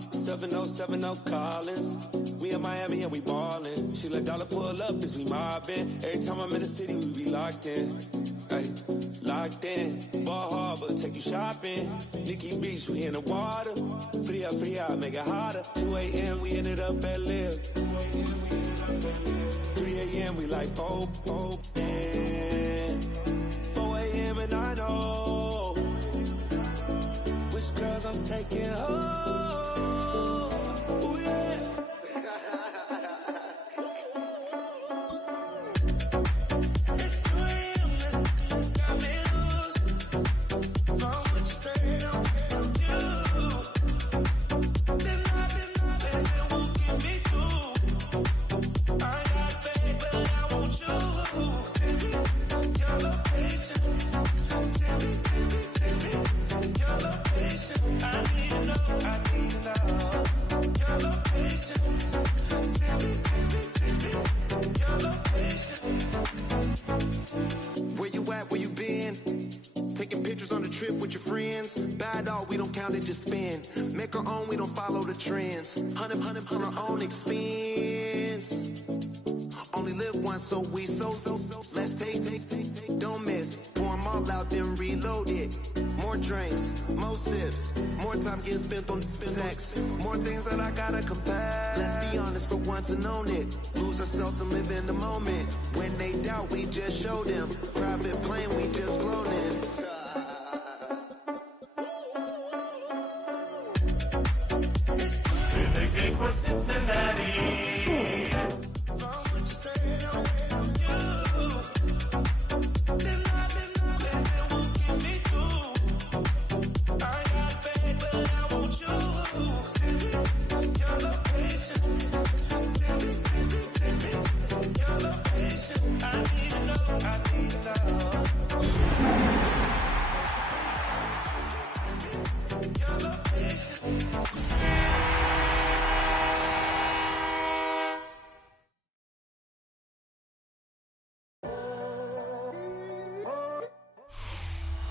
7070 Collins. We in Miami and we ballin'. She let dollar pull up as we mobbin'. Every time I'm in the city, we be locked in. Ay, locked in. Ball Harbor, take you shopping. Nikki Beach, we in the water. Free up, make it hotter. 2 a.m., we ended up at Live. 3 a.m., we like open. 4 a.m. and I know which girls I'm taking home. Ooh, yeah. Just spin, make our own, we don't follow the trends. 100 on our own expense. Only live once, so we so. Let's take, don't miss. Pour 'em all out, then reload it. More drinks, more sips, more time getting spent on text. More things that I gotta confess. Let's be honest for once and own it. Lose ourselves and live in the moment. When they doubt, we just show them. Private plane, we just floating.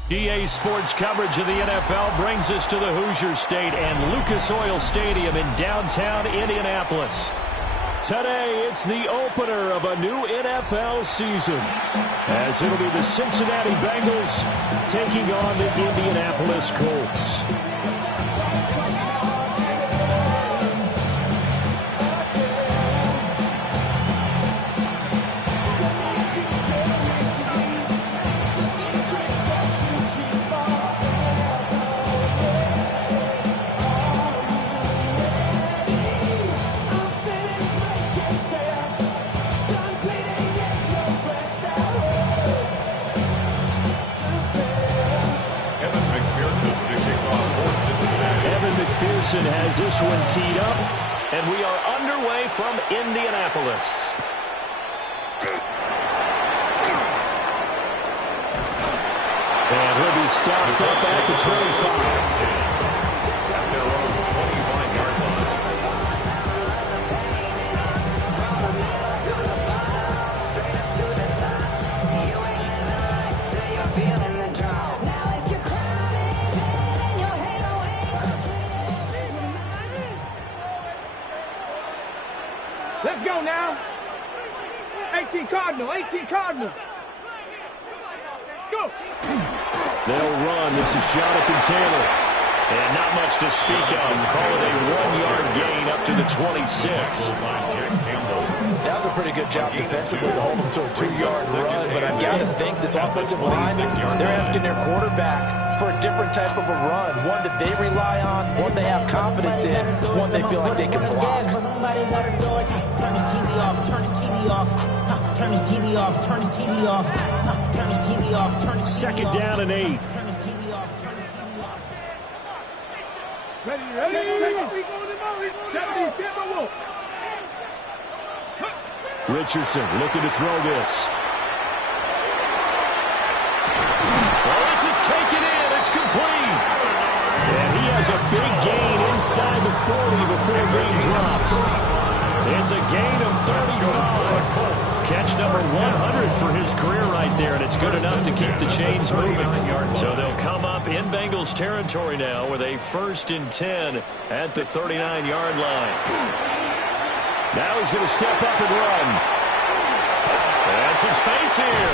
DA Sports coverage of the NFL brings us to the Hoosier State and Lucas Oil Stadium in downtown Indianapolis. Today, it's the opener of a new NFL season, as it'll be the Cincinnati Bengals taking on the Indianapolis Colts. Has this one teed up, and we are underway from Indianapolis. And he'll be stopped up at the 25. Let's go now. 18 Cardinal. Go. They'll run. This is Jonathan Taylor. And not much to speak of. Call it a 1-yard gain up to the 26. That was a pretty good job defensively to hold them to a 2-yard run. But I've got to think this offensive line, they're asking their quarterback for a different type of a run. One that they rely on, one they have confidence in, one they feel like they can block. Turn his TV off, turn his TV off, turn his TV off, turn his TV off, turn his TV off, turn his TV off. Second down and 8. Turn his TV off, turn his TV off. Ready. 70, Richardson looking to throw this. Well, this is taken in. It's complete. And he has a big gain inside the 40 before being dropped. It's a gain of 35. Catch number 100 for his career right there, and it's good enough to keep the chains moving. So they'll come up in Bengals territory now with a 1st and 10 at the 39-yard line. Now he's going to step up and run. And some space here.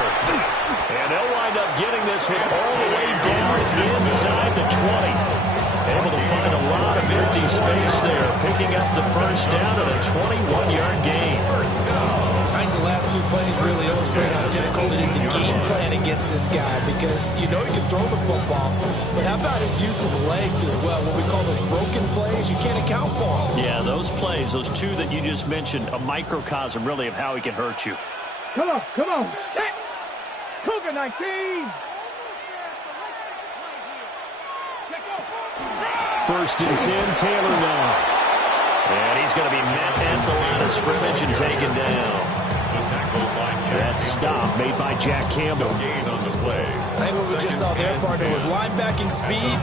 And they'll wind up getting this one all the way down inside the 20. Able to find a lot of empty space there, picking up the 1st down and a 21-yard gain. I think the last 2 plays really illustrate how difficult it is to game plan against this guy, because you know he can throw the football, but how about his use of legs as well? What we call those broken plays, you can't account for them. Yeah, those plays, those 2 that you just mentioned, a microcosm really of how he can hurt you. Come on, come on. Set. Cougar 19. 1st and 10, Taylor now. And he's going to be met at the line of scrimmage and taken down. That stop made by Jack Campbell. I think what we just saw there, partner, was linebacking speed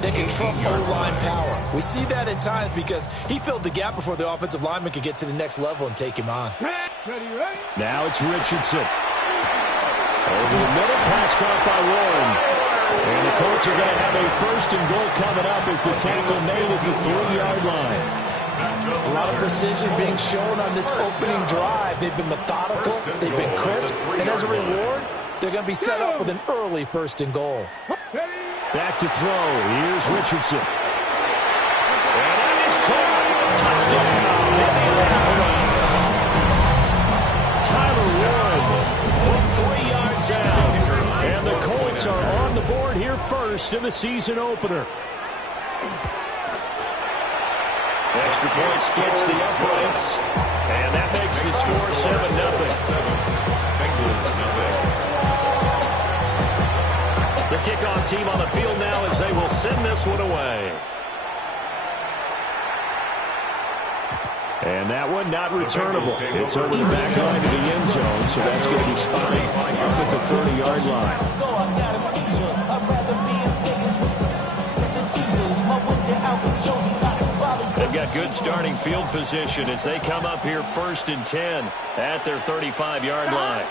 that can trump O-line power. We see that at times because he filled the gap before the offensive lineman could get to the next level and take him on. Now it's Richardson. Over the middle, pass caught by Warren. And the Colts are going to have a 1st and goal coming up as the tackle made at the 3-yard line. A lot of precision being shown on this opening drive. They've been methodical, they've been crisp, and as a reward, they're going to be set up with an early 1st and goal. Back to throw. Here's Richardson. And that is caught. Touchdown, Indianapolis. Tyler Warren from 3 yards out. And the Colts are on the board here first in the season opener. Extra point splits the uprights. And that makes the score 7-0. The kickoff team on the field now as they will send this one away. And that one not returnable. It's over the back line to the end zone, so that's going to be spotted up at the 30-yard line. They've got good starting field position as they come up here 1st and 10 at their 35-yard line.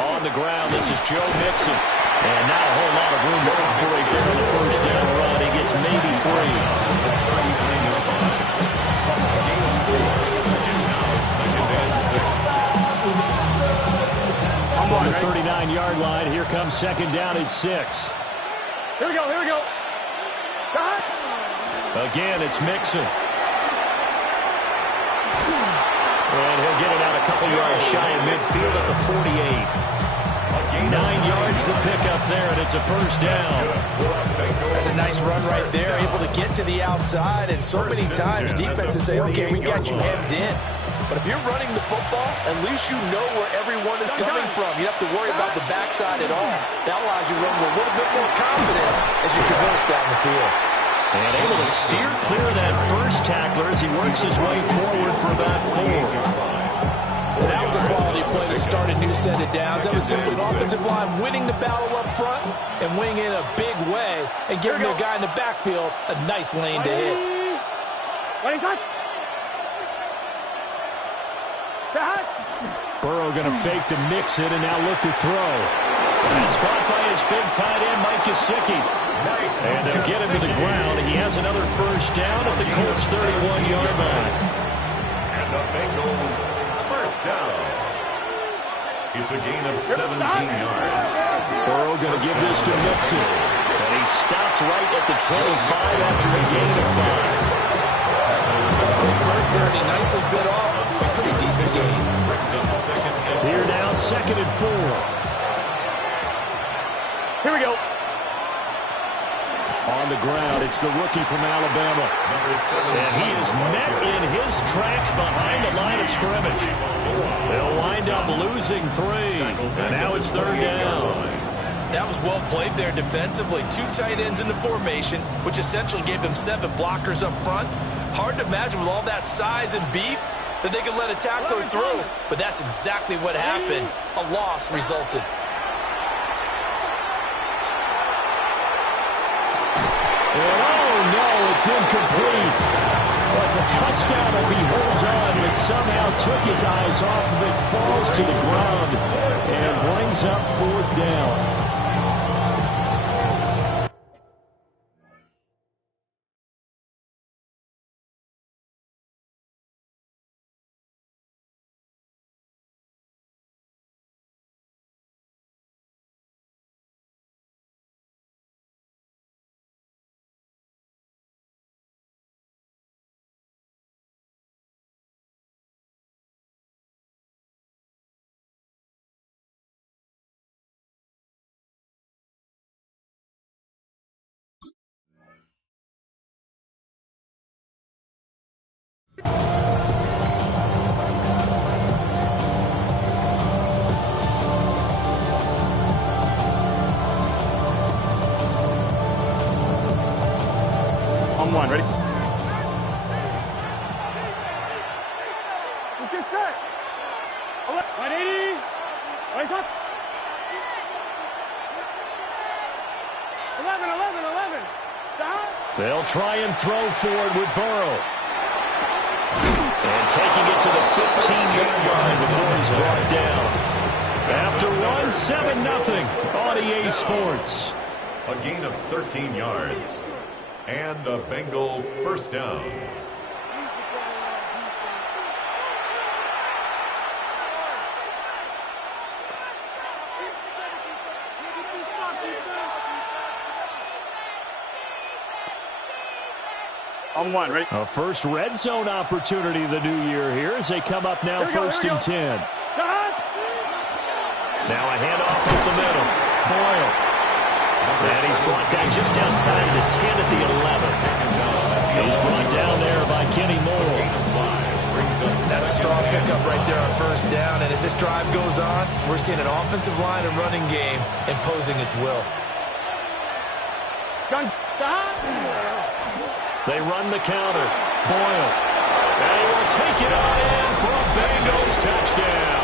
On the ground, this is Joe Mixon. And not a whole lot of room to operate there on the 1st down run. He gets maybe 3. On the 39-yard line, here comes 2nd down at 6. Here we go, here we go. Again, it's Mixon. And he'll get it out a couple yards shy of midfield at the 48. 9 yards to pick up there, and it's a 1st down. That's a nice run right there, able to get to the outside, and so many times defenses say, okay, we got you hemmed in. But if you're running the football, at least you know where everyone is coming from. You don't have to worry about the backside at all. That allows you to run with a little bit more confidence as you traverse down the field. And able to steer clear of that first tackler as he works his way forward for about 4. And that was a quality play to start a new set of downs. That was simply an offensive line winning the battle up front and winning in a big way and giving their guy in the backfield a nice lane to hit. Burrow going to fake to Mixon and now look to throw. That's caught by his big tight end, Mike Gesicki. And they'll get him to the ground, and he has another 1st down at the Colts' 31-yard line. And the Bengals 1st down. It's a gain of 17 yards. Burrow going to give this to Mixon. And he stops right at the 25 after a gain of 5. First there, and he nicely bit off a pretty decent game. Here now, 2nd and 4. Here we go. On the ground, it's the rookie from Alabama. And he is met in his tracks behind the line of scrimmage. They'll wind up losing 3. And now it's 3rd down. That was well played there defensively. 2 tight ends in the formation, which essentially gave them 7 blockers up front. Hard to imagine with all that size and beef that they could let a tackler through. But that's exactly what happened. A loss resulted. And oh no, it's incomplete. Well, it's a touchdown if he holds on, but somehow took his eyes off of it, falls to the ground, and brings brings up 4th down. On one, ready? Let's get set. 180. Raise up. 11. Stop. They'll try and throw forward with Burrow. And taking it to the 15-yard line before he's brought down. After one, 7-0 on EA Sports. A gain of 13 yards. And a Bengal first down. On one, ready? A first red zone opportunity of the new year here as they come up now first and 10. Now a handoff up the middle. Boyle. And he's brought down just outside of the 10 at the 11. He's brought down there by Kenny Moore. That's a strong pickup right there on first down. And as this drive goes on, we're seeing an offensive line and running game imposing its will. They run the counter. Boyle. And he will take it on in for a Bengals touchdown.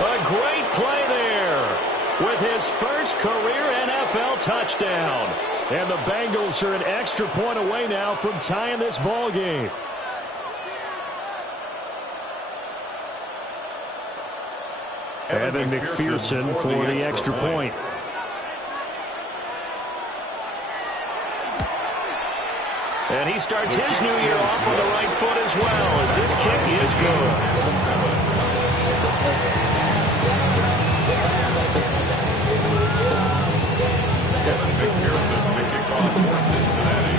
A great play there with his first career NFL touchdown. And the Bengals are an extra point away now from tying this ball game. Evan McPherson for the extra point. And he starts his new year off on the right foot as well, as this kick is good. Evan McPherson, the kickoff for Cincinnati.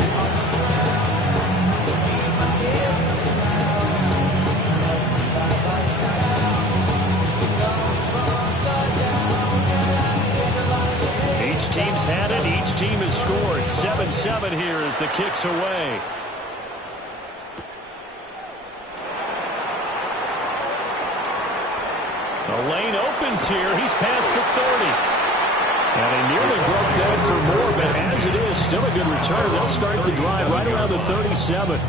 Each team's had it. Each team has scored. 7-7 here as the kick's away. The lane opens here. He's past the 30. And he nearly broke that for more, but as it is, still a good return. They'll start the drive right around the 37.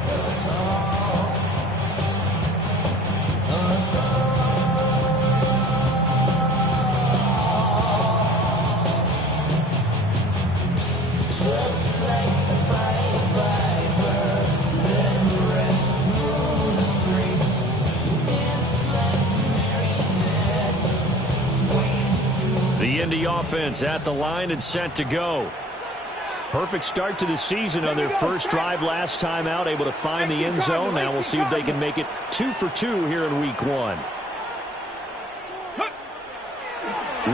The Indy offense at the line and set to go. Perfect start to the season on their first drive last time out, able to find the end zone. Now we'll see if they can make it 2 for 2 here in week 1.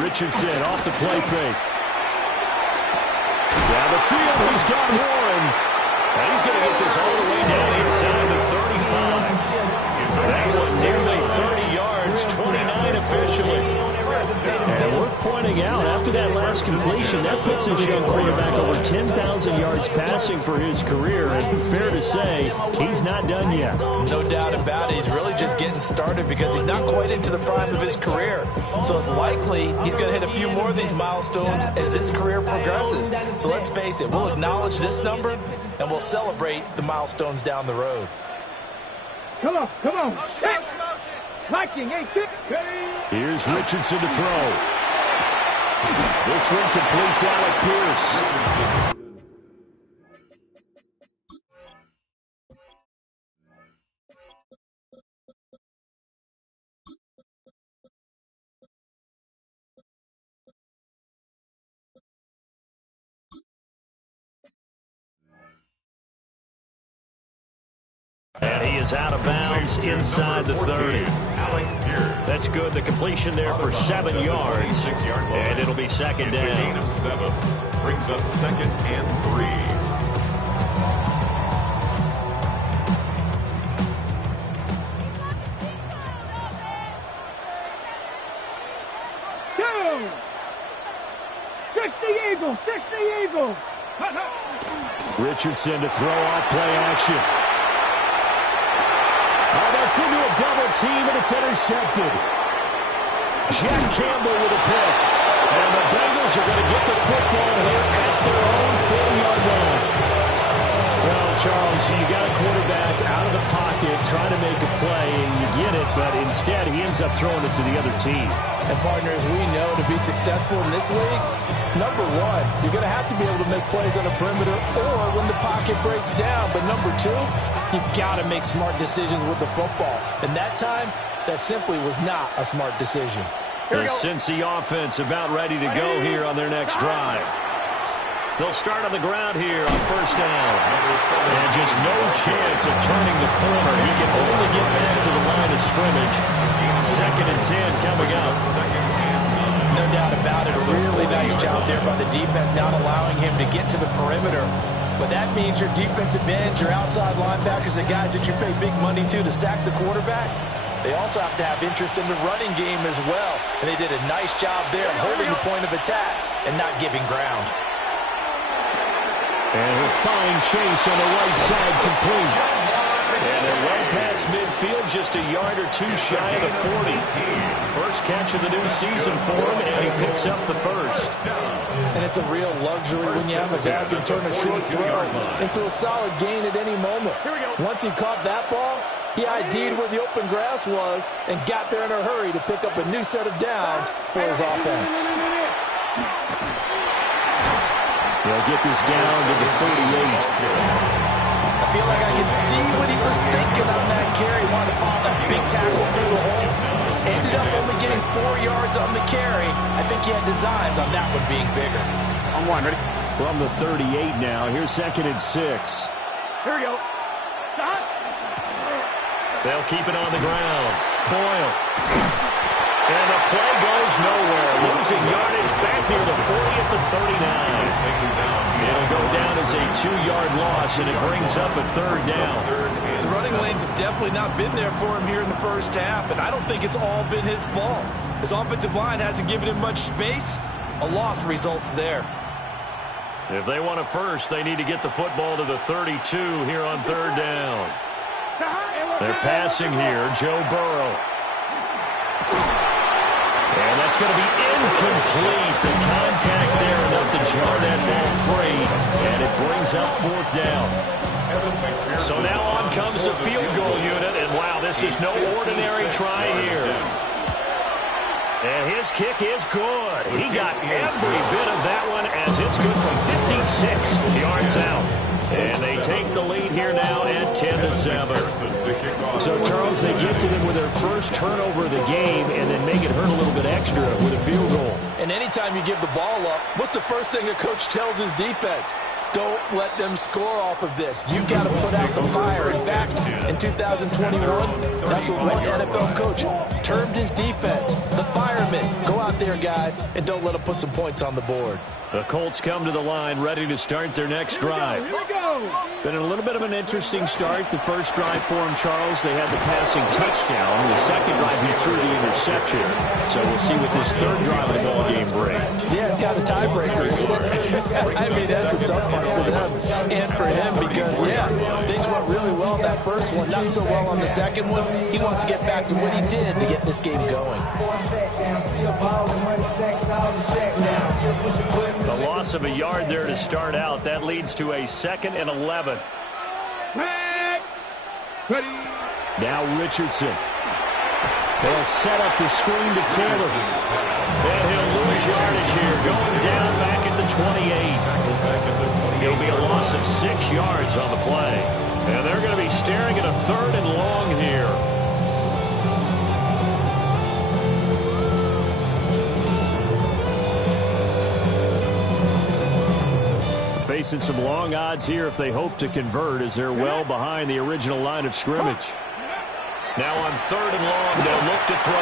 Richardson off the play fake. Down the field, he's got Warren. And he's going to get this all the way down inside the 35. That one nearly 30 yards, 29 officially. And worth pointing out, after that last completion, that puts his young quarterback over 10,000 yards passing for his career. And fair to say, he's not done yet. No doubt about it. He's really just getting started because he's not quite into the prime of his career. So it's likely he's going to hit a few more of these milestones as this career progresses. So let's face it, we'll acknowledge this number and we'll celebrate the milestones down the road. Come on. Viking, Here's Richardson to throw. This one completes Alec Pierce. is out of bounds inside the 30. That's good. The completion there for 7 yards. And it'll be second down. It's a gain of 7. Brings up second and 3. Six the Eagles. Richardson to throw off play action. Oh, that's into a double team, and it's intercepted. Jack Campbell with a pick. And the Bengals are going to get the football here at their own 40-yard line. Well, Charles, you got a quarterback out of the pocket trying to make a play, and you get it, but instead he ends up throwing it to the other team. And partners, we know to be successful in this league, number one, you're going to have to be able to make plays on the perimeter or when the pocket breaks down. But number two, you've got to make smart decisions with the football. And that time, that simply was not a smart decision. The Cincy offense about ready to go here on their next drive. They'll start on the ground here on first down. And just no chance of turning the corner. He can only get back to the line of scrimmage. Second and 10 coming up. No doubt about it. A really nice job there by the defense, not allowing him to get to the perimeter. But that means your defensive ends, your outside linebackers, the guys that you pay big money to sack the quarterback, they also have to have interest in the running game as well. And they did a nice job there of holding the point of attack and not giving ground. And he'll find Chase on the right side complete. And they're well past midfield, just a yard or two shy of the 40. First catch of the new season for him, and he picks up the first. And it's a real luxury when you have a guy who can turn a short throw into a solid gain at any moment. Once he caught that ball, he ID'd where the open grass was and got there in a hurry to pick up a new set of downs for his offense. They'll get this down to the 38. I feel like I can see what he was thinking on that carry. Wanted to follow that big tackle through the hole. Ended up only getting 4 yards on the carry. I think he had designs on that one being bigger. On one, ready? From the 38 now, here's second and 6. Here we go. Stop. They'll keep it on the ground. Boyle. And the play goes nowhere. Losing yardage back near the 40 at the 39. It'll go down as a 2-yard loss, and it brings up a third down. The running lanes have definitely not been there for him here in the first half, and I don't think it's all been his fault. His offensive line hasn't given him much space. A loss results there. If they want a first, they need to get the football to the 32 here on third down. They're passing here, Joe Burrow. And that's going to be incomplete. The contact there enough to jar that ball free. And it brings up fourth down. So now on comes the field goal unit. And wow, this is no ordinary try here. And his kick is good. He got every bit of that one as it's good from 56 yards out. And they take the lead here now at 10-7. So, Charles, they get to them with their first turnover of the game and then make it hurt a little bit extra with a field goal. And anytime you give the ball up, what's the first thing a coach tells his defense? Don't let them score off of this. You've got to put out the fire. In fact, in 2021, that's what one NFL coach termed his defense, the firemen. Go out there, guys, and don't let them put some points on the board. The Colts come to the line ready to start their next drive. Been a little bit of an interesting start. The first drive for him, Charles, they had the passing touchdown. The second drive, he threw the interception. So we'll see what this third drive of the ball game brings. Yeah, it's got a tiebreaker, isn't it? I mean, that's the tough part for them and for him because, yeah, things went really well that first one, not so well on the second one. He wants to get back to what he did to get this game going. The loss of a yard there to start out. That leads to a 2nd and 11. Now Richardson. They'll set up the screen to Taylor. And he'll lose yardage here. Going down back at the 28. It'll be a loss of 6 yards on the play. And they're going to be staring at a 3rd and long here. Facing some long odds here if they hope to convert, as they're well behind the original line of scrimmage. Now on 3rd and long, they'll look to throw.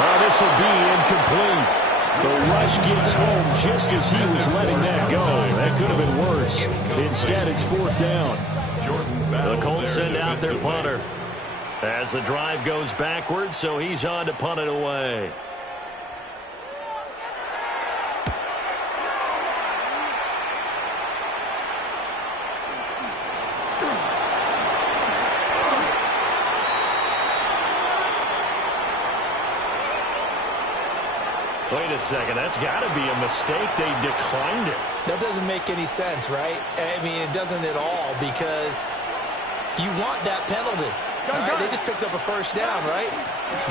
Oh, this will be incomplete. The rush gets home just as he was letting that go. That could have been worse. Instead, it's 4th down. The Colts send out their punter as the drive goes backwards, so he's on to punt it away. Wait a second, that's got to be a mistake. They declined it. That doesn't make any sense, right? I mean, it doesn't at all, because you want that penalty. All right, they just picked up a 1st down, right?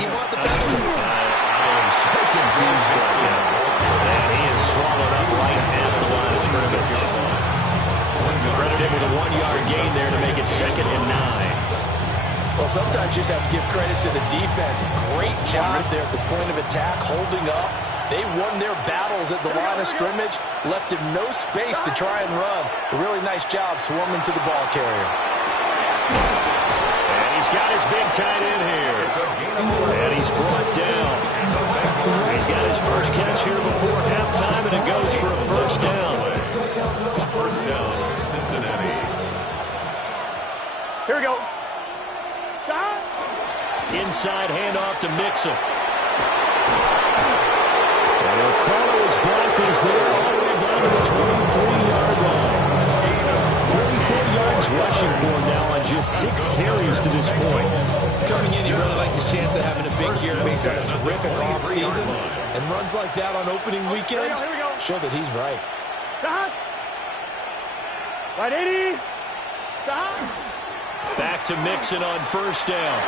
You want the penalty. I am so confused right now. And he is swallowed up right at the line of scrimmage. Credited with a 1-yard gain there to make it 2nd and 9. Well, sometimes you just have to give credit to the defense. Great job there at the point of attack, holding up. They won their battles at the line of scrimmage, left him no space to try and run. A really nice job swarming to the ball carrier. And he's got his big tight end here. And he's brought down. He's got his first catch here before halftime, and it goes for a 1st down. 1st down, Cincinnati. Here we go. Inside handoff to Mixon. And he'll follow his blockers there all the way down to the 23-yard line. 44 yards rushing for him now on just 6 carries to this point. Coming in, he really liked his chance of having a big year based on a terrific offseason. And runs like that on opening weekend show that he's right. Stop. Right 80. Stop. Back to Mixon on 1st down.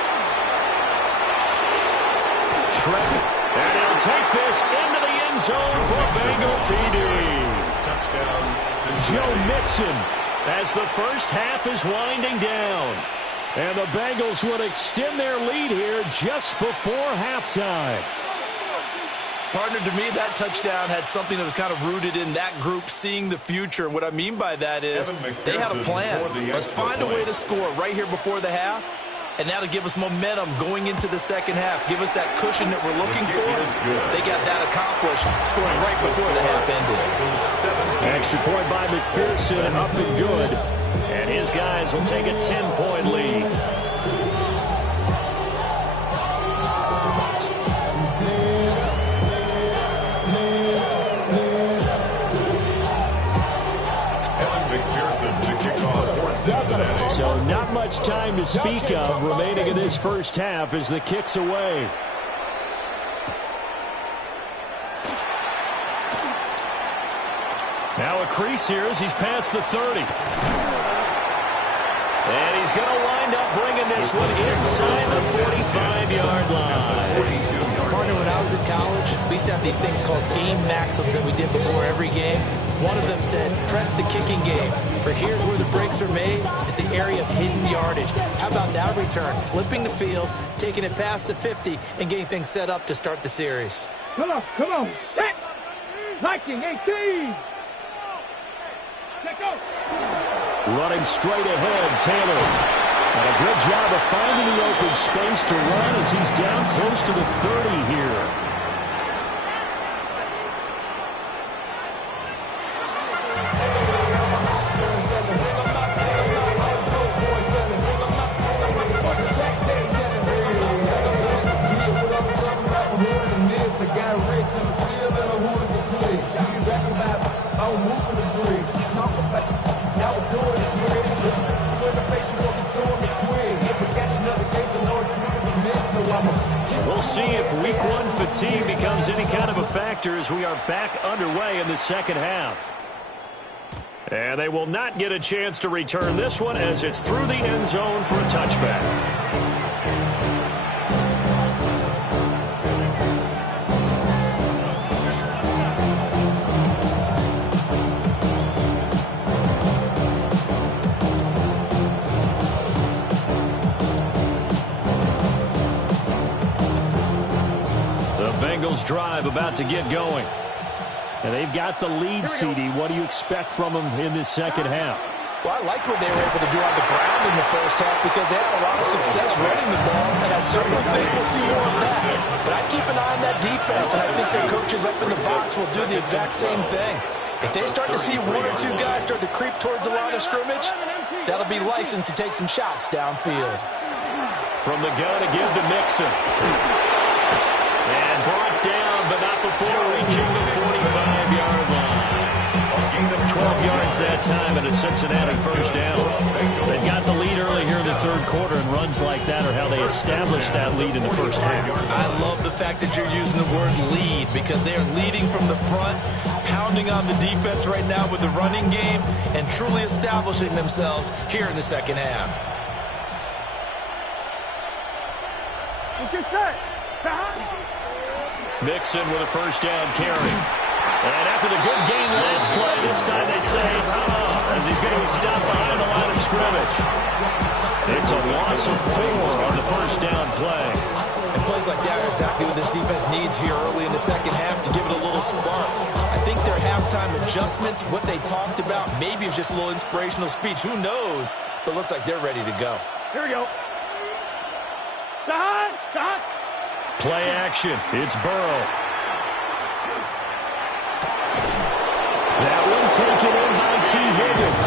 Trent. And he'll take this into the end zone for a Bengal TD. Touchdown, Joe Mixon as the first half is winding down. And the Bengals would extend their lead here just before halftime. Partner, to me, that touchdown had something that was kind of rooted in that group seeing the future. And what I mean by that is they had a plan. Let's find a way to score right here before the half. And that'll give us momentum going into the 2nd half. Give us that cushion that we're looking for. They got that accomplished, scoring right before the half ended. Extra point by McPherson, up and good. And his guys will take a 10-point lead. So not much time to speak of remaining in this first half as the kick's away. Now a crease here as he's past the 30. And he's going to wind up bringing this one inside the 45-yard line. Partner, when I was in college, we used to have these things called game maxims that we did before every game. One of them said, press the kicking game. For here's where the breaks are made, is the area of hidden yardage. How about that return? Flipping the field, taking it past the 50, and getting things set up to start the series. Come on. Set. Liking 18. Let go. Running straight ahead, Taylor. And a good job of finding the open space to run as he's down close to the 30 here. We'll see if week 1 fatigue becomes any kind of a factor as we are back underway in the 2nd half. And they will not get a chance to return this one as it's through the end zone for a touchback. Bengals drive about to get going. And they've got the lead, CD. What do you expect from them in this second half? Well, I like what they were able to do on the ground in the first half because they had a lot of success running the ball, and I certainly think we'll see more of that. But I keep an eye on that defense, and I think their coaches up in the box will do the exact same thing. If they start to see one or two guys start to creep towards the line of scrimmage, that'll be licensed to take some shots downfield. From the gun to give to Mixon. And brought down, but not before reaching the 45-yard line. 12 yards that time, and a Cincinnati first down. They've got the lead early here in the third quarter, and runs like that are how they establish that lead in the first half. I love the fact that you're using the word lead because they are leading from the front, pounding on the defense right now with the running game, and truly establishing themselves here in the second half. Get set. Mixon with a first down carry. And after the good game last play, this time they say, as he's going to be stopped behind the line of scrimmage. It's a loss of 4 on the first down play. And plays like that are exactly what this defense needs here early in the second half to give it a little spark. I think their halftime adjustment, what they talked about, maybe it's just a little inspirational speech. Who knows? But looks like they're ready to go. Here we go. Play action. It's Burrow. That one taken in by T. Higgins.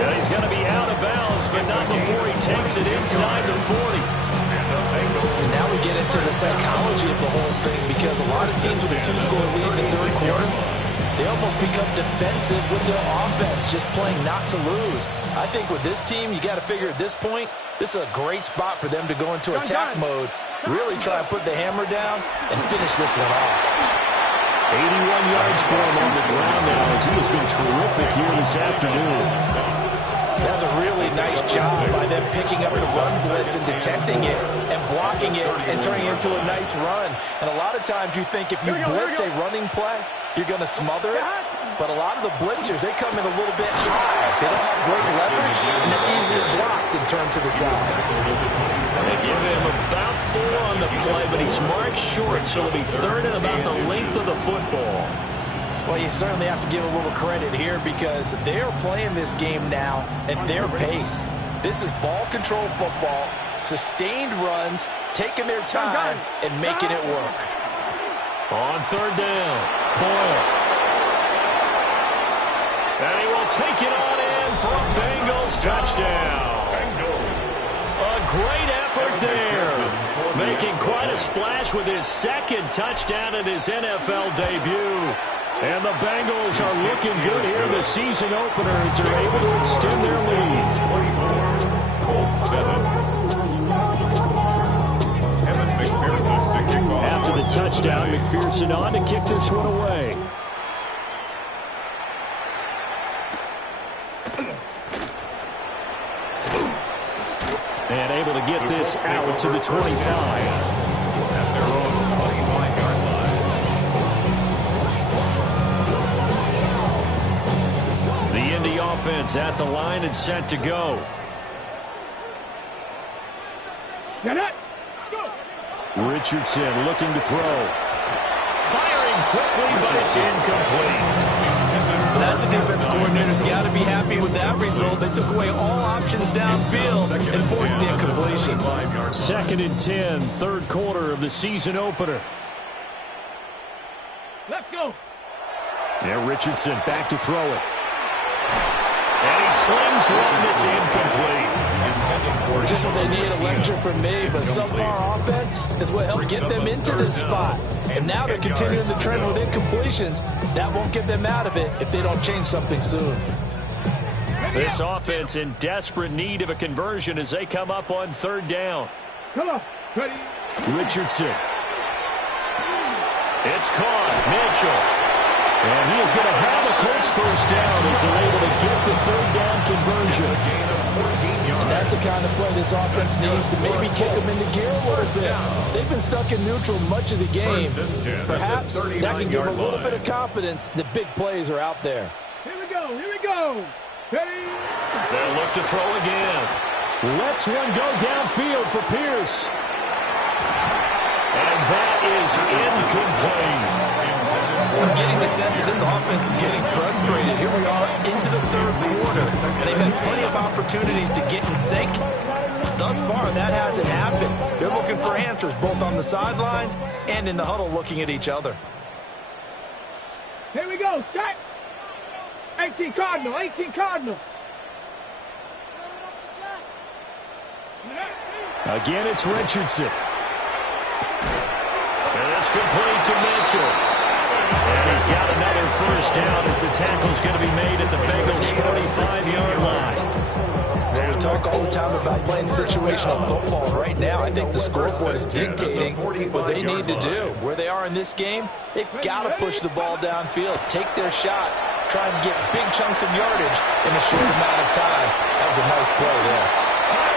Now he's going to be out of bounds, but not before he takes it inside the 40. And now we get into the psychology of the whole thing because a lot of teams with a 2-score lead in the third quarter, they almost become defensive with their offense, just playing not to lose. I think with this team, you got to figure at this point, this is a great spot for them to go into attack mode, really try to put the hammer down and finish this one off. 81 yards for him on the ground now as he has been terrific here this afternoon. That's a really nice job by them picking up the run blitz and detecting it and blocking it and turning it into a nice run. And a lot of times you think if you blitz a running play, you're going to smother it. But a lot of the blitzers, they come in a little bit high. They don't have great leverage, and they're easily blocked and turned to the side. They give him about 4 on the play, but he's marked short, so it'll be third and about the length of the football. Well, you certainly have to give a little credit here because they are playing this game now at their pace. This is ball control football, sustained runs, taking their time, and making it work. On third down, Boyle. And he will take it on in for a Bengals touchdown. A great effort there. Making quite a splash with his second touchdown in his NFL debut. And the Bengals are looking good here in the season opener as they're able to extend their lead. 7. After the touchdown, McPherson on to kick this one away. And able to get this out to the 25. At their own 25-yard line. The Indy offense at the line and set to go. Get it. Go. Richardson looking to throw. Firing quickly, but it's incomplete. That's a defense coordinator's got to be happy with that result. They took away all options downfield and forced the incompletion. 2nd and 10, third quarter of the season opener. Let's go. Now Richardson back to throw it. And he slings one that's incomplete. Just what they need, a lecture from me, but subpar offense is what helped get them into this spot. And now they're continuing the trend with incompletions. That won't get them out of it if they don't change something soon. This offense in desperate need of a conversion as they come up on third down. Come on. Ready. Richardson. It's caught. Mitchell. And he is going to have a Colts first down as they're able to get the third down conversion. And that's the kind of play this offense needs to maybe kick them into gear a little bit. They've been stuck in neutral much of the game. Perhaps that can give them a little bit of confidence that big plays are out there. Here we go. Here we go. Ready. They'll look to throw again. Lets one go downfield for Pierce. And that is incomplete. I'm getting the a sense that this offense is getting frustrated. Here we are into the third quarter, and they've had plenty of opportunities to get in sync. Thus far, that hasn't happened. They're looking for answers both on the sidelines and in the huddle looking at each other. Here we go, set. 18 Cardinal, 18 Cardinal. Again, it's Richardson. And it's complete to Mitchell. And he's got another first down as the tackle's going to be made at the Bengals' 45-yard line. Well, we talk all the time about playing situational football. Right now, I think the scoreboard is dictating what they need to do. Where they are in this game, they've got to push the ball downfield, take their shots, try and get big chunks of yardage in a short amount of time. That was a nice play there.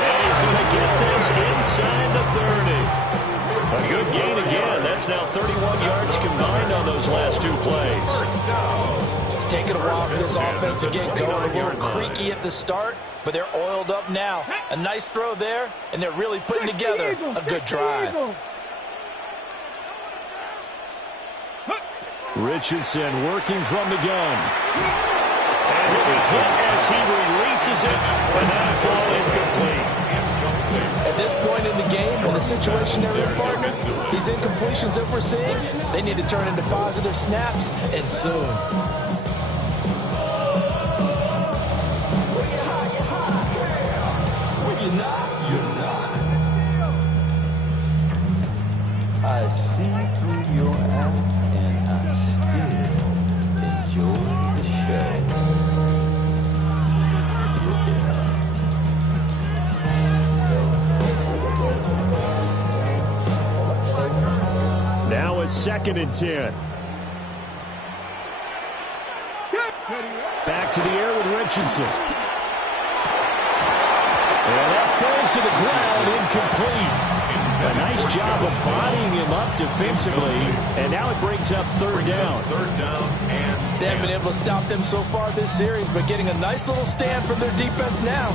And he's going to get this inside the 30. A good gain again. That's now 31 yards combined on those last two plays. It's taken a while for this offense to get going. A little creaky at the start, but they're oiled up now. A nice throw there, and they're really putting together a good drive. Richardson working from the gun. And he'll be hit as he releases it, but that fall incomplete. At this point in the game, in the situation they're in, partner, these incompletions that we're seeing, they need to turn into positive snaps, and soon. I see through your act, and I still enjoy the show. Now it's 2nd and 10. Back to the air with Richardson. And that falls to the ground, incomplete. A nice job of bodying him up defensively, and now it brings up 3rd down. They haven't been able to stop them so far this series, but getting a nice little stand from their defense now.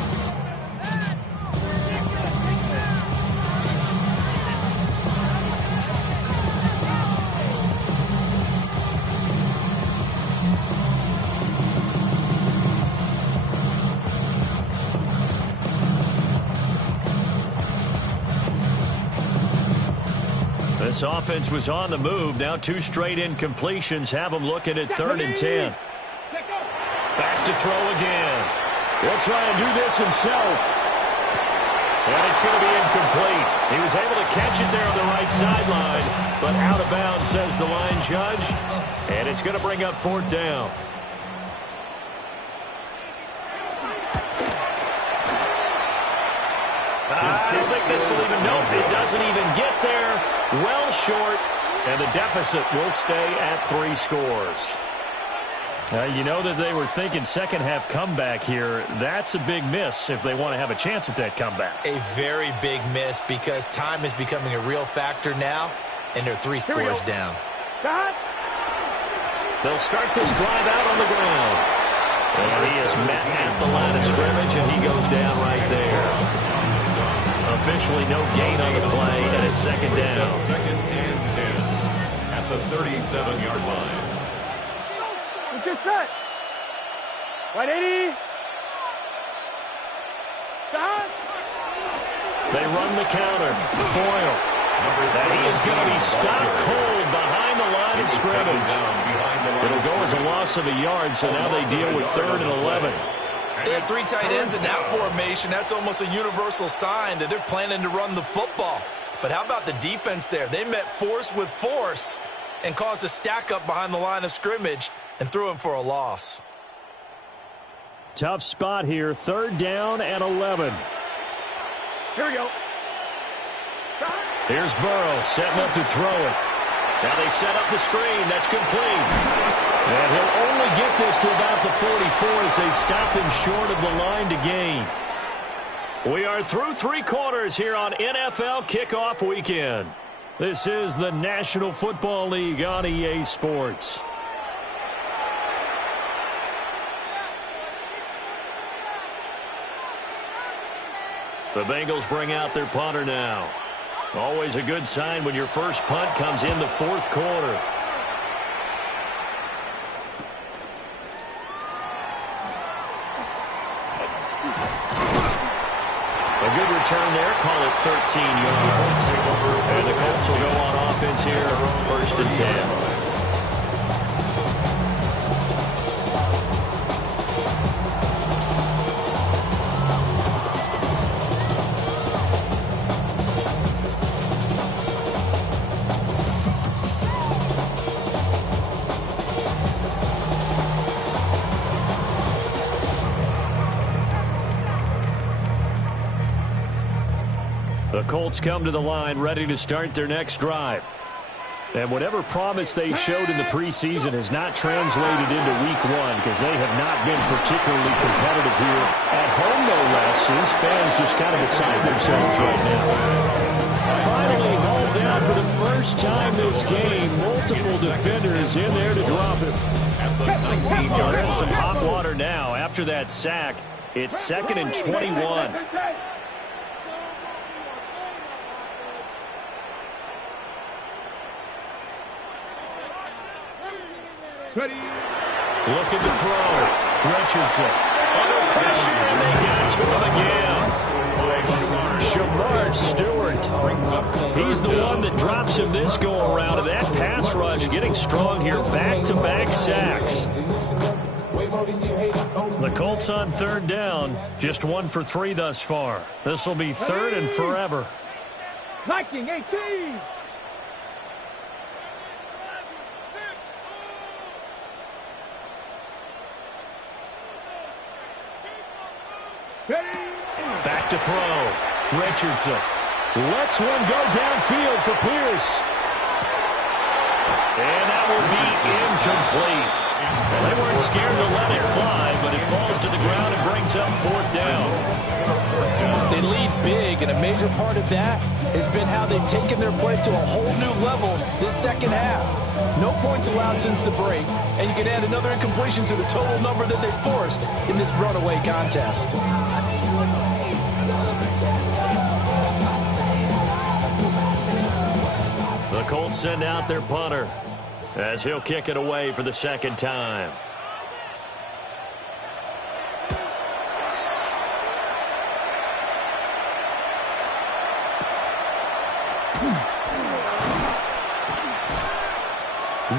This offense was on the move. Now 2 straight incompletions have them looking at 3rd and 10. Back to throw again. He'll try and do this himself. And it's going to be incomplete. He was able to catch it there on the right sideline, but out of bounds, says the line judge. And it's going to bring up 4th down. I don't think this will even, nope, it doesn't even get there. Well short, and the deficit will stay at 3 scores. You know that they were thinking second half comeback here. That's a big miss if they want to have a chance at that comeback. A very big miss because time is becoming a real factor now, and they're 3 scores down. They'll start this drive out on the ground. And he is met at the line of scrimmage, and he goes down right there. Officially no gain on the play, and it's 2nd down. 2nd and 10 at the 37-yard line. Let's get set. 180. Stop. They run the counter. Boyle. And he is going to be stopped cold behind the line of scrimmage. It'll go as a loss of a yard, so now they deal with 3rd and 11. They have 3 tight ends in that formation. That's almost a universal sign that they're planning to run the football. But how about the defense there? They met force with force and caused a stack up behind the line of scrimmage and threw him for a loss. Tough spot here. 3rd down and 11. Here we go. Here's Burrow setting up to throw it. Now they set up the screen. That's complete. And he'll only get this to about the 44 as they stop him short of the line to gain. We are through 3 quarters here on NFL Kickoff Weekend. This is the National Football League on EA Sports. The Bengals bring out their punter now. Always a good sign when your first punt comes in the 4th quarter. call it 13 yards. And the Colts will go on offense here, 1st and 10. The Colts come to the line ready to start their next drive. And whatever promise they showed in the preseason has not translated into week 1 because they have not been particularly competitive here. At home, no less. These fans just kind of beside themselves right now. Finally hauled down for the first time this game. Multiple defenders in there to drop him. They're in some hot water now. After that sack, it's 2nd and 21. Ready. Looking to throw. Richardson. Under pressure, and they get to him again. Shamar Stewart. He's the one that drops him this go-around. And that pass rush getting strong here. Back-to-back sacks. The Colts on 3rd down. Just 1 for 3 thus far. This will be 3rd and forever. Liking 18. Back to throw. Richardson lets one go downfield for Pierce. And that will be incomplete. Well, they weren't scared to let it fly, but it falls to the ground and brings up 4th down. They lead big, and a major part of that has been how they've taken their play to a whole new level this second half. No points allowed since the break, and you can add another incompletion to the total number that they forced in this runaway contest. The Colts send out their punter as he'll kick it away for the 2nd time.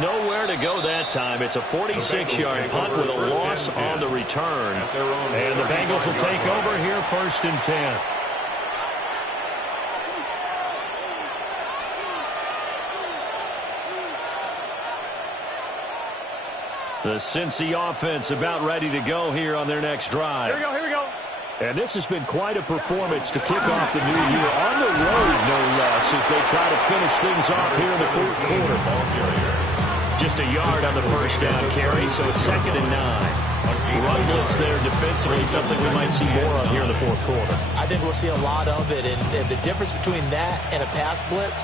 Nowhere to go that time. It's a 46-yard punt with a loss on the return. And the Bengals will take over here 1st and 10. The Cincy offense about ready to go here on their next drive. Here we go. And this has been quite a performance to kick off the new year on the road, no less, as they try to finish things off here in the 4th quarter. Just a yard on the 1st down carry, so it's 2nd and 9. Run blitz there defensively, something we might see more of here in the 4th quarter. I think we'll see a lot of it, and the difference between that and a pass blitz,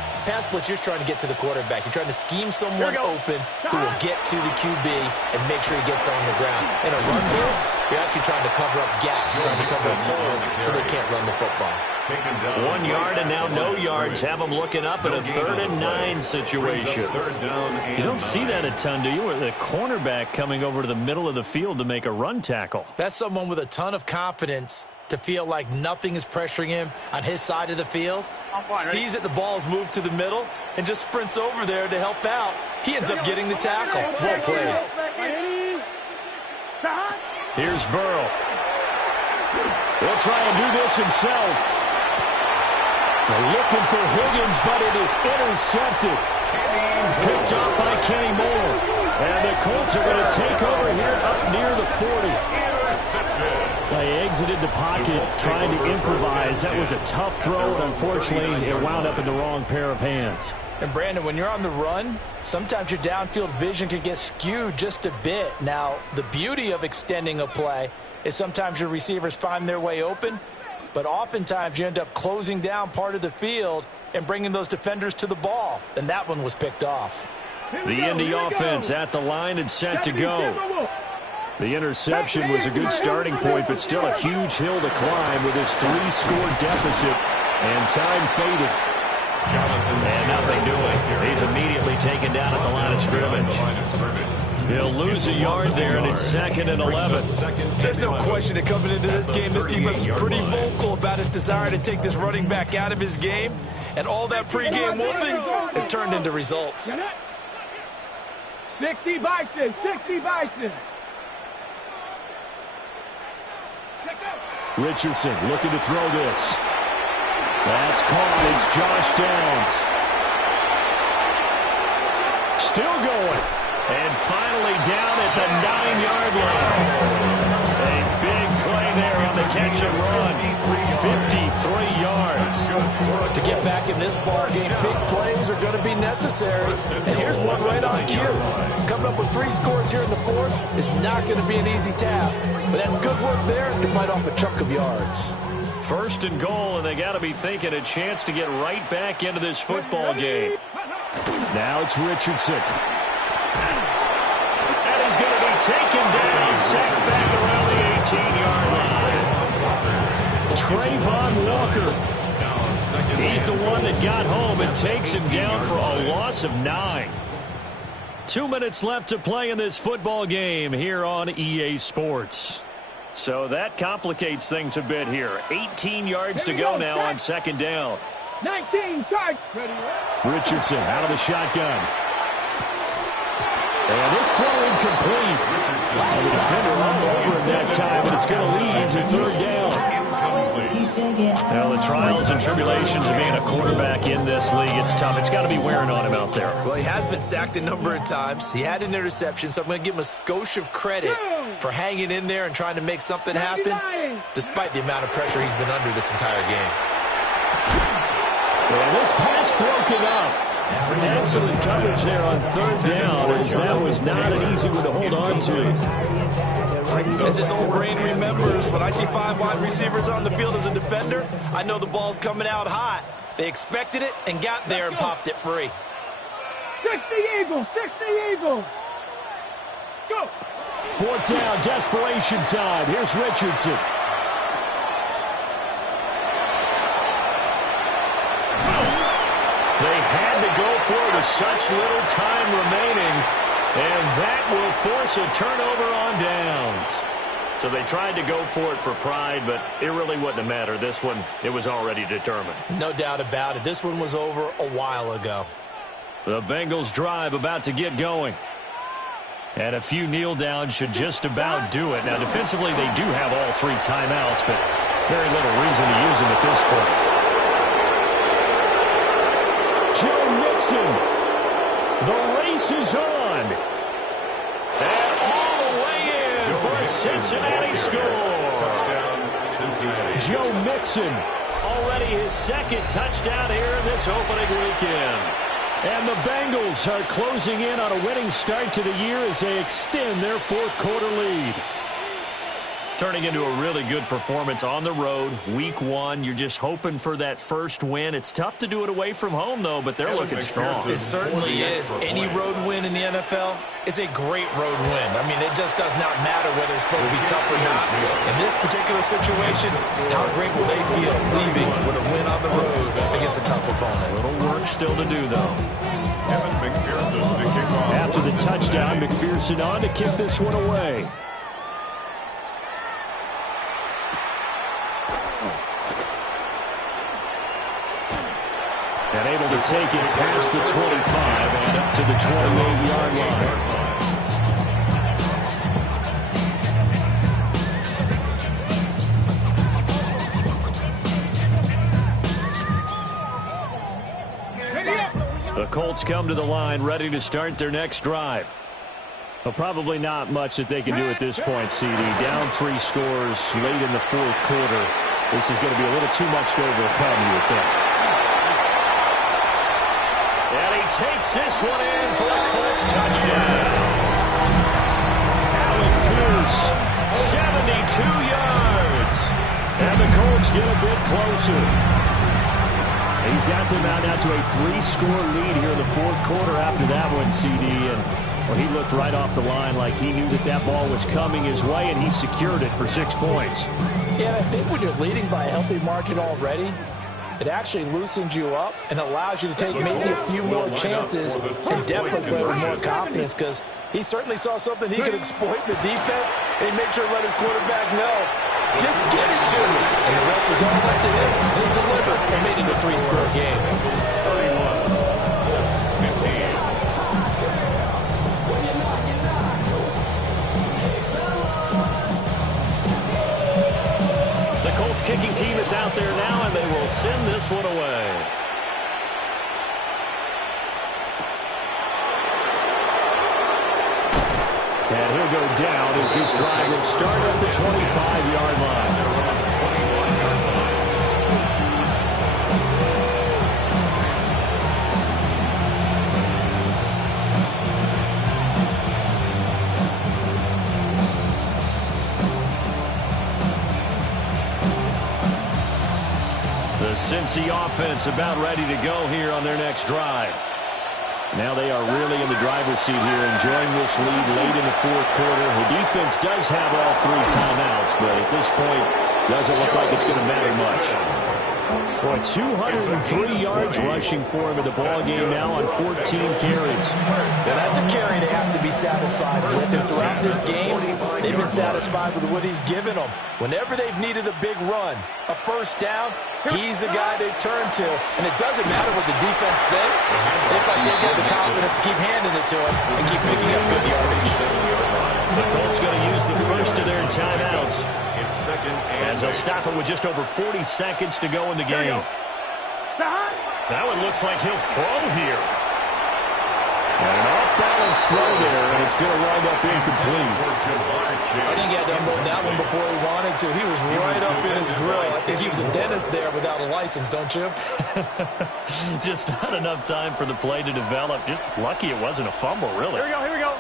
you're trying to get to the quarterback. You're trying to scheme someone open who will get to the QB and make sure he gets on the ground. In a run blitz, you're actually trying to cover up gaps, trying to cover up holes so they can't run the football. 1 yard and now no yards. Have them looking up in a 3rd and 9 situation. You don't see that a ton, do you? With the cornerback coming over to the middle of the field to make a run tackle. That's someone with a ton of confidence to feel like nothing is pressuring him on his side of the field. Sees that the ball is moved to the middle and just sprints over there to help out. He ends up getting the tackle. Well played. Here's Burrow. He'll try and do this himself. They're looking for Higgins, but it is intercepted. Picked up by Kenny Moore. And the Colts are going to take over here up near the 40. They exited the pocket trying to improvise. That was a tough throw, and unfortunately, it wound up in the wrong pair of hands. And, Brandon, when you're on the run, sometimes your downfield vision can get skewed just a bit. Now, the beauty of extending a play is sometimes your receivers find their way open, but oftentimes you end up closing down part of the field and bringing those defenders to the ball. And that one was picked off. The Indy offense at the line and set to go. The interception was a good starting point, but still a huge hill to climb with his 3-score deficit, and time faded. And nothing doing. He's immediately taken down at the line of scrimmage. He'll lose a yard there, and it's 2nd and 11. There's no question that coming into this game, this defense is pretty vocal about its desire to take this running back out of his game, and all that pregame whooping has turned into results. 60 Bison, 60 Bison. Richardson looking to throw this. That's caught. It's Josh Downs. Still going. And finally down at the 9-yard line. A big play there on the catch and run. 53 yards. To get back in this ball game, big plays are going to be necessary. And here's one right on cue. Coming up with 3 scores here in the 4th is not going to be an easy task. But that's good work there to bite off a chunk of yards. 1st and goal, and they got to be thinking a chance to get right back into this football game. Now it's Richardson. And he's going to be taken down, sacked back around the 18-yard line. Trayvon Walker. He's the one that got home and takes him down for a loss of 9. 2 minutes left to play in this football game here on EA Sports. So that complicates things a bit here. 18 yards to go now on 2nd down. 19 charge. Richardson out of the shotgun. And this throw incomplete. And the defender all over him that time, and it's going to lead to 3rd down. Now, the trials and tribulations of being a quarterback in this league, it's tough. It's got to be wearing on him out there. Well, he has been sacked a number of times. He had an interception, so I'm going to give him a skosh of credit for hanging in there and trying to make something happen, despite the amount of pressure he's been under this entire game. And this pass broken up. Excellent coverage there on 3rd down, as that was not an easy one to hold on to. As this old brain remembers, when I see 5 wide receivers on the field as a defender, I know the ball's coming out hot. They expected it and got there and popped it free. 60 Eagles, 60 Eagles. Go. 4th down, desperation time. Here's Richardson. They had to go for it with such little time remaining, and that will force a turnover on downs. So they tried to go for it for pride, but it really wouldn't have mattered. This one, it was already determined. No doubt about it. This one was over a while ago. The Bengals drive about to get going. And a few kneel downs should just about do it. Now, defensively, they do have all 3 timeouts, but very little reason to use them at this point. Joe Mixon. The race is on. And all the way in for a Cincinnati score. Touchdown, Cincinnati. Joe Mixon, already his 2nd touchdown here in this opening weekend. And the Bengals are closing in on a winning start to the year as they extend their 4th quarter lead. Turning into a really good performance on the road, week 1. You're just hoping for that first win. It's tough to do it away from home, though, but they're looking strong. It certainly is. Any road win in the NFL is a great road win. I mean, it just does not matter whether it's supposed to be tough or not. In this particular situation, how great will they feel leaving with a win on the road against a tough opponent? A little work still to do, though. McPherson to kick off. After the touchdown, McPherson on to kick this one away. And able to take it past the 25 and up to the 28-yard line. The Colts come to the line ready to start their next drive. Well, probably not much that they can do at this point, CD. Down 3 scores late in the 4th quarter. This is going to be a little too much to overcome, you would think. And he takes this one in for a Colts touchdown. Allen Pierce, 72 yards. And the Colts get a bit closer. He's got them out now to a 3-score lead here in the 4th quarter after that one, CD. And well, he looked right off the line like he knew that that ball was coming his way, and he secured it for 6 points. Yeah, I think when you're leading by a healthy margin already, it actually loosens you up and allows you to take maybe a few more chances and definitely play with more confidence, because he certainly saw something he could exploit in the defense, and he made sure to let his quarterback know, just get it to me. And the rest was all up to him, and he delivered and made it a 3-score game. 31-15. The Colts kicking team is out there now, and they will send this one away. And he'll go down as this drive will start at the 25-yard line. The Cincy offense about ready to go here on their next drive. Now they are really in the driver's seat here, enjoying this lead late in the fourth quarter. The defense does have all 3 timeouts, but at this point, doesn't look like it's going to matter much. Boy, 203 yards rushing for him in the ballgame now on 14 carries. Now that's a carry they have to be satisfied with. And throughout this game, they've been satisfied with what he's given them. Whenever they've needed a big run, a first down, he's the guy they turn to. And it doesn't matter what the defense thinks. They've got the confidence to keep handing it to him and keep picking up good yardage. The Colts going to use the first of their timeouts, as they'll stop it with just over 40 seconds to go in the game. That one looks like he'll throw here. And an off-balance throw there, and it's going to wind up incomplete. I think he had to unload that one before he wanted to. He was right up in his grill. I think he was a dentist there without a license, don't you? Just not enough time for the play to develop. Just lucky it wasn't a fumble, really. Here we go.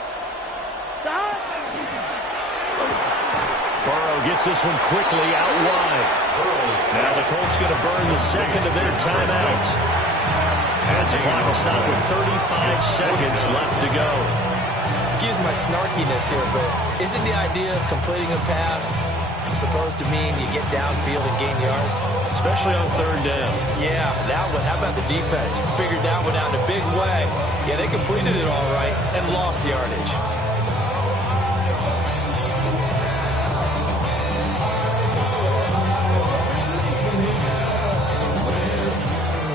Burrow gets this one quickly out wide. Now the Colts going to burn the second of their timeouts, as the clock will stop with 35 seconds left to go. Excuse my snarkiness here, but isn't the idea of completing a pass supposed to mean you get downfield and gain yards? Especially on third down. Yeah, that one. How about the defense? Figured that one out in a big way. Yeah, they completed it all right and lost yardage.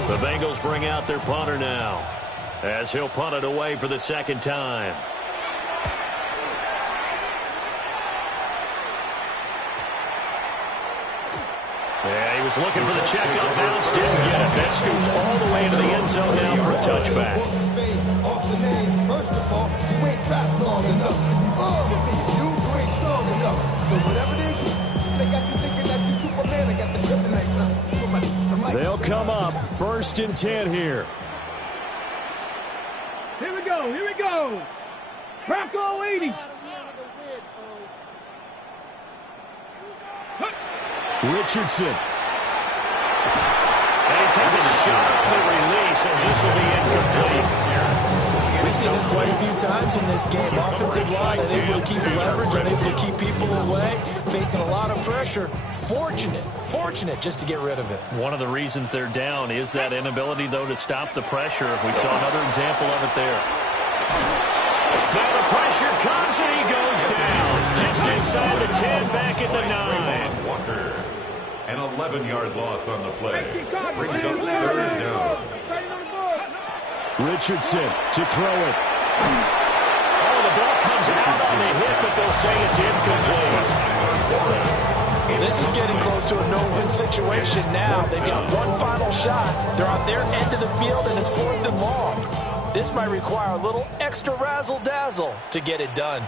The Bengals bring out their punter now, as he'll punt it away for the second time. Yeah, he was looking for the checkup bounce, didn't get it. That scoots all the way into the end zone now for a touchback. Off the name, first of all, you ain't back long enough. You ain't strong enough. So whatever it is, they got you thinking that you Superman. I got the kryptonite now. They'll come up 1st and 10 here. Here we go. Bronco 80. Richardson. And he takes a shot on the release, as this will be incomplete. We've seen this quite a few times in this game. Offensive line unable to keep leverage, unable to keep people away, facing a lot of pressure. Fortunate just to get rid of it. One of the reasons they're down is that inability, though, to stop the pressure. We saw another example of it there. Now the pressure comes, and he goes down. Just inside the 10, back at the 9. Walker. An 11-yard loss on the play. Brings up 3rd down. Richardson to throw it. Oh, the ball comes out on the hit, but they'll say it's incomplete. This is getting close to a no-win situation now. They've got one final shot. They're on their end of the field, and it's 4th and long. This might require a little extra razzle-dazzle to get it done.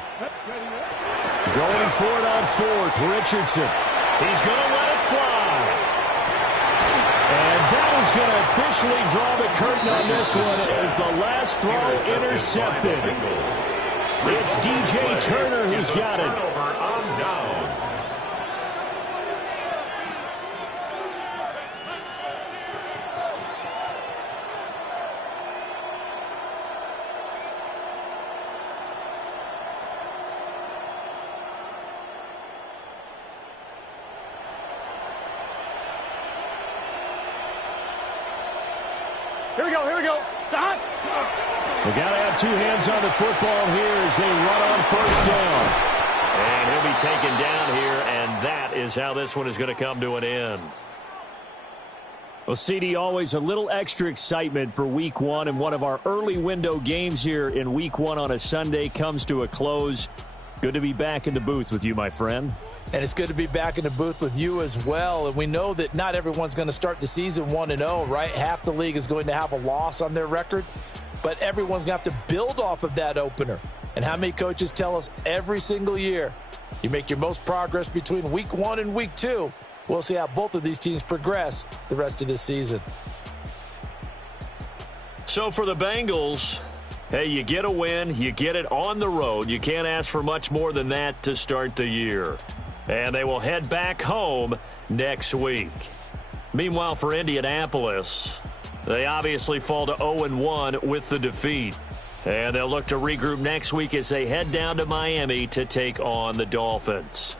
Going for it on 4th, Richardson. He's going to let it fly. And that is going to officially draw the curtain on this one, as the last throw intercepted. It's DJ Turner who's got it. On down. Here we go. Stop. We got to have two hands on the football here as they run on first down. And he'll be taken down here, and that is how this one is going to come to an end. Well, CD, always a little extra excitement for Week 1, and one of our early window games here in Week 1 on a Sunday comes to a close. Good to be back in the booth with you, my friend. And it's good to be back in the booth with you as well. And we know that not everyone's going to start the season 1-0, right? Half the league is going to have a loss on their record, but everyone's going to have to build off of that opener. And how many coaches tell us every single year, you make your most progress between Week 1 and Week 2. We'll see how both of these teams progress the rest of this season. So for the Bengals, hey, you get a win, you get it on the road. You can't ask for much more than that to start the year. And they will head back home next week. Meanwhile, for Indianapolis, they obviously fall to 0-1 with the defeat. And they'll look to regroup next week as they head down to Miami to take on the Dolphins.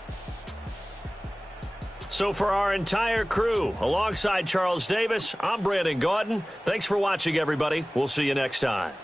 So for our entire crew, alongside Charles Davis, I'm Brandon Gaudin. Thanks for watching, everybody. We'll see you next time.